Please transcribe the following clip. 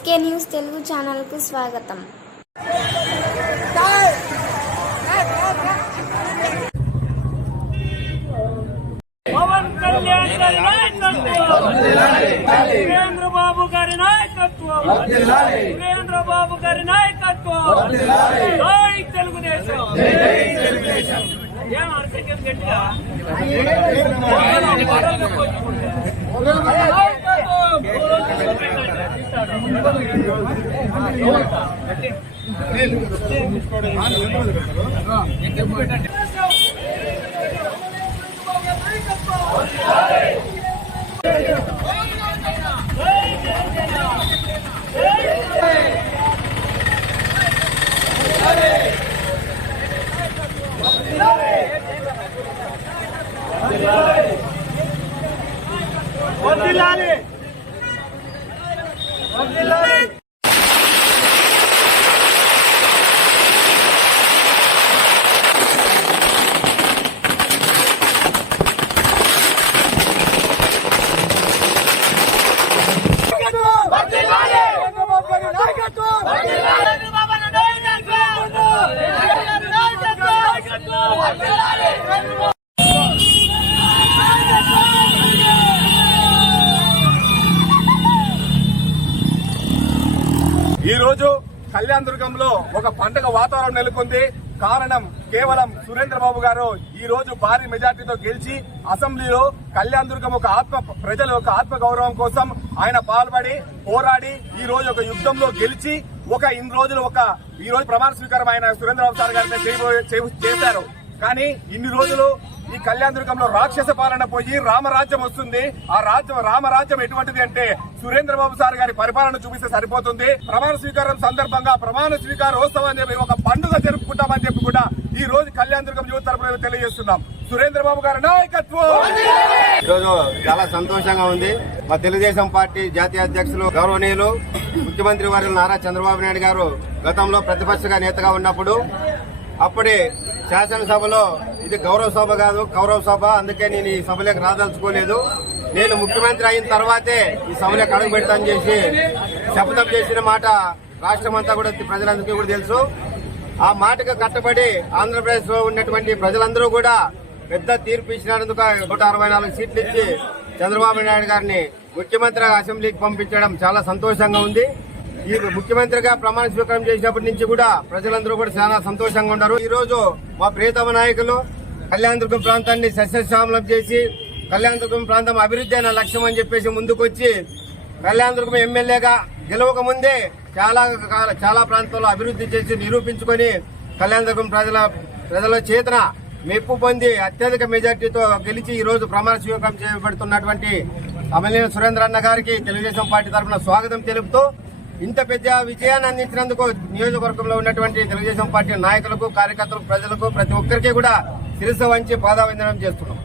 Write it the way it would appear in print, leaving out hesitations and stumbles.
SK news Telugu ఛానల్కు స్వాగతం. పవన్ కళ్యాణ్ గారి నాయకత్వం, వీరేంద్ర బాబు గారి నాయకత్వం, వీరేంద్ర బాబు గారి నాయకత్వం. జై తెలుగుదేశం. ఏం అర్థం గట్టిగా వదిలాలి వదిలాలి. ఈ రోజు కళ్యాణదుర్గంలో ఒక పండుగ వాతావరణం నెలకొంది. కారణం కేవలం సురేంద్రబాబు గారు ఈ రోజు భారీ మెజార్టీతో గెలిచి అసెంబ్లీలో కళ్యాణదుర్గం ప్రజల యొక్క ఆత్మ గౌరవం కోసం ఆయన పాల్పడి పోరాడి ఈ రోజు ఒక యుద్ధంలో గెలిచి ఇన్ని రోజులు ఈ రోజు ప్రమాణ స్వీకారం ఆయన సురేంద్రబాబు సార్ గారిని చేశారు. కానీ ఇన్ని రోజులు ఈ కళ్యాణదుర్గంలో రాక్షస పాలన పోయి రామరాజ్యం వస్తుంది. ఆ రామరాజ్యం ఎటువంటిది అంటే సురేంద్రబాబు సార్ గారి పరిపాలన చూపిస్తే సరిపోతుంది. ప్రమాణ స్వీకారం సందర్భంగా ప్రమాణ స్వీకారోత్సవం అని చెప్పి ఒక పండుగ జరుపుకుంటామని చెప్పి కూడా ఈ రోజు కళ్యాణదుర్గం యువత తరపున తెలియజేస్తున్నాం. సురేంద్రబాబు గారి నాయకత్వం. ఈరోజు చాలా సంతోషంగా ఉంది. మా తెలుగుదేశం పార్టీ జాతీయ అధ్యక్షులు గౌరవనీయులు ముఖ్యమంత్రి వర్యులు నారా చంద్రబాబు నాయుడు గారు గతంలో ప్రతిపక్ష నేతగా ఉన్నప్పుడు అప్పుడే శాసనసభలో ఇది గౌరవ సభ కాదు కౌరవ సభ, అందుకే నేను ఈ సభలోకి రాదలుచుకోలేదు, నేను ముఖ్యమంత్రి అయిన తర్వాతే ఈ సభలోకి అడుగు పెడతానని చేసి శపథం చేసిన మాట రాష్ట్రమంతా కూడా ప్రజలందరికీ కూడా తెలుసు. ఆ మాటకు కట్టబడి ఆంధ్రప్రదేశ్ లో ఉన్నటువంటి ప్రజలందరూ కూడా పెద్ద తీర్పు ఇచ్చినందుకు 164 సీట్లు ఇచ్చి చంద్రబాబు నాయుడు గారిని ముఖ్యమంత్రిగా అసెంబ్లీకి పంపించడం చాలా సంతోషంగా ఉంది. ఈ ముఖ్యమంత్రిగా ప్రమాణ స్వీకారం చేసినప్పటి నుంచి కూడా ప్రజలందరూ కూడా చాలా సంతోషంగా ఉన్నారు. ఈ రోజు మా ప్రియతమ నాయకులు కళ్యాణదుర్గం ప్రాంతాన్ని సస్యశ్యామలం చేసి కళ్యాణదుర్గం ప్రాంతం అభివృద్ధి అయిన లక్ష్యం అని చెప్పేసి ముందుకొచ్చి కళ్యాణదుర్గం ఎమ్మెల్యేగా గెలవక ముందే చాలా ప్రాంతాల్లో అభివృద్ధి చేసి నిరూపించుకొని కళ్యాణదుర్గం ప్రజల చేతన మెప్పు పొంది అత్యధిక మెజార్టీతో గెలిచి ఈ రోజు ప్రమాణ స్వీకారం చేయబడుతున్నటువంటి అమలేని సురేంద్ర అన్న గారికి తెలుగుదేశం పార్టీ తరఫున స్వాగతం తెలుపుతూ ఇంత పెద్ద విజయాన్ని అందించినందుకు నియోజకవర్గంలో ఉన్నటువంటి తెలుగుదేశం పార్టీ నాయకులకు, కార్యకర్తలకు, ప్రజలకు ప్రతి ఒక్కరికి కూడా శిరస్సు వంచి పాదావందనం చేస్తున్నాం.